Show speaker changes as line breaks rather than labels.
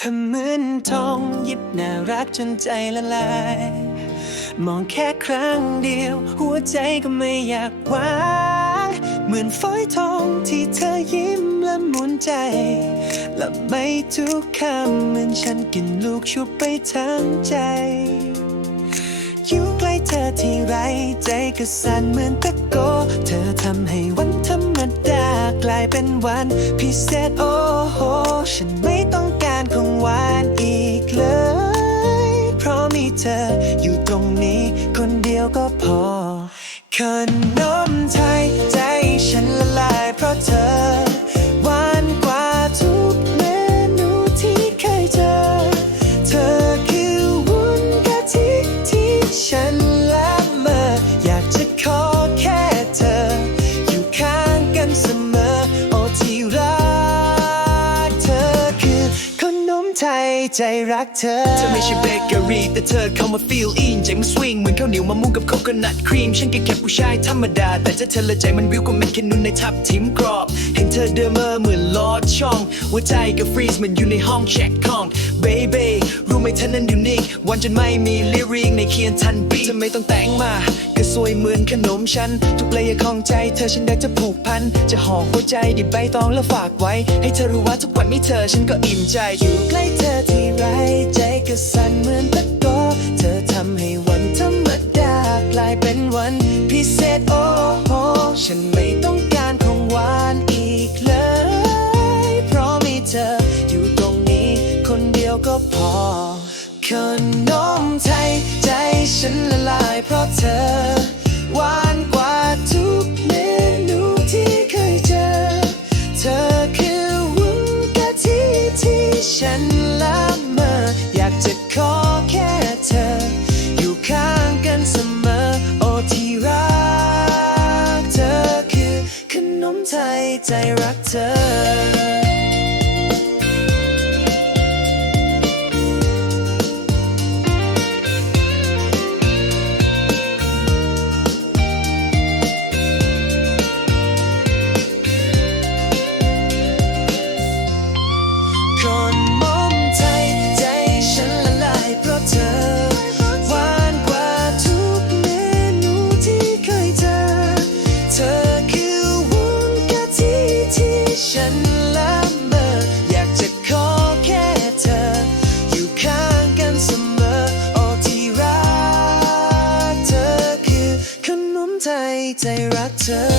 ทำเหมือนทองยิบน่ารักจนใจละลาย มองแค่ครั้งเดียว หัวใจก็ไม่อยากวางเหมือนฝอยทองที่เธอยิ้มและมุนใจหลับไม่ทุกคำเหมือนฉันกินลูกชุบไปทั้งใจอยู่ใกล้เธอที่ไรใจก็สั่นเหมือนตะโก เธอทำให้วันธรรมดากลายเป็นวันพิเศษโอ้โห ฉันไม่ต้อง พอขนม ใจรักเธอ เธอไม่
ใช่เบเกอรี่แต่เธอเข้ามาฟีลอินใจมันสวิงเหมือนข้าวเหนียวมะม่วงกับโคโคนัทครีม ฉันก็แค่ผู้ชายธรรมดา แต่ถ้าเธอละใจมันวิวก็แม่นแค่นุ่นในทับทิมกรอบ เห็นเธอเดินมาเหมือนลอดช่องหัวใจก็ฟรีซเหมันอยู่ในห้องเช็คของเบเบ้รู้ไหมเธอนั้นอยู่นิ่งวันจนไม่มีลิริกในเคียนทันบีเธอไม่ต้องแต่งมาก็สวยเหมือนขนมฉัน ทุกเลยของใจเธอฉันได้จะผูกพัน จะห่อหัวใจดิบใบตองแล้วฝากไว้ ให้เธอรู้ว่าทุกวันมีเธอฉันก็อิ่มใจอยู่
ใกล้เธอ วันพิเศษโอ้โหฉันไม่ต้องการของหวานอีกเลย เพราะมีเธออยู่ตรงนี้ คนเดียวก็พอคน tight deserve